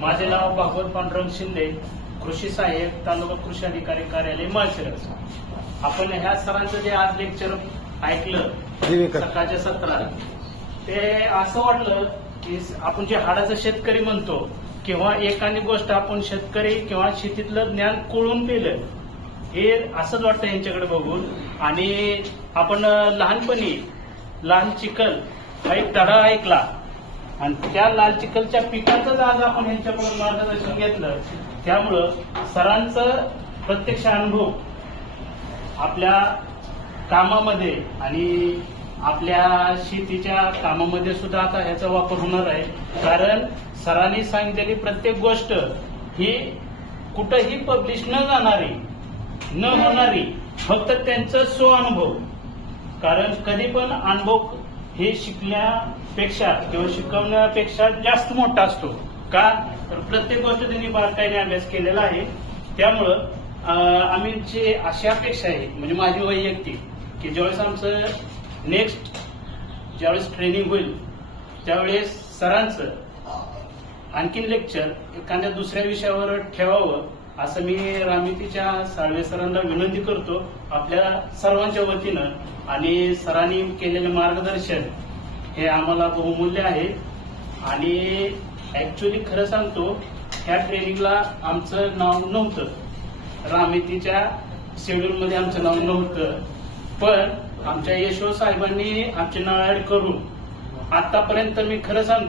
माझे नाव भागवत पांडुरंग शिंदे, कृषी सहाय्यक, तालुका कृषी अधिकारी कार्यालय, माळशिरस. आपण ह्या सरांचं जे आज लेक्चर ऐकलं सकाळच्या सत्रात, ते असं वाटलं की आपण जे हाडाचं शेतकरी म्हणतो किंवा एखादी गोष्ट आपण शेतकरी किंवा शेतीतलं ज्ञान कोळून पेलं, हे असंच वाटतं यांच्याकडे बघून. आणि आपण लहानपणी लाल चिखल हा एक धडा ऐकला आणि त्या लाल चिखलच्या पिकाचंच आज आपण यांच्याकडून मार्गदर्शन घेतलं. त्यामुळं सरांचं प्रत्यक्ष अनुभव आपल्या कामामध्ये आणि आपल्या शेतीच्या कामामध्ये सुद्धा आता ह्याचा वापर होणार आहे. कारण सरांनी सांगितलेली प्रत्येक गोष्ट ही कुठंही पब्लिश न जाणारी, न होणारी, फक्त त्यांचं स्वअनुभव. कारण कधी पण अनुभव हे शिकण्यापेक्षा किंवा शिकवण्यापेक्षा जास्त मोठा असतो. का तर प्रत्येक गोष्ट त्यांनी बारकाईने अभ्यास केलेला आहे. त्यामुळं आमची अशी अपेक्षा आहे, म्हणजे माझी वैयक्तिक, की ज्यावेळेस आमचं नेक्स्ट ज्यावेळेस ट्रेनिंग होईल त्यावेळेस सरांचं आणखीन लेक्चर एखाद्या दुसऱ्या विषयावर ठेवावं असं मी रामितीच्या साळवे सरांना विनंती करतो आपल्या सर्वांच्या वतीनं. आणि सरांनी केलेलं मार्गदर्शन हे आम्हाला बहुमूल्य आहे. आणि ऍक्च्युली खरं सांगतो, ह्या ट्रेनिंगला आमचं नाव नव्हतं, रामितीच्या शेड्यूलमध्ये आमचं नाव नव्हतं, पण आमच्या यशवंत साहेबांनी आमचे नाव ऍड करून आतापर्यंत मी खरं सांगतो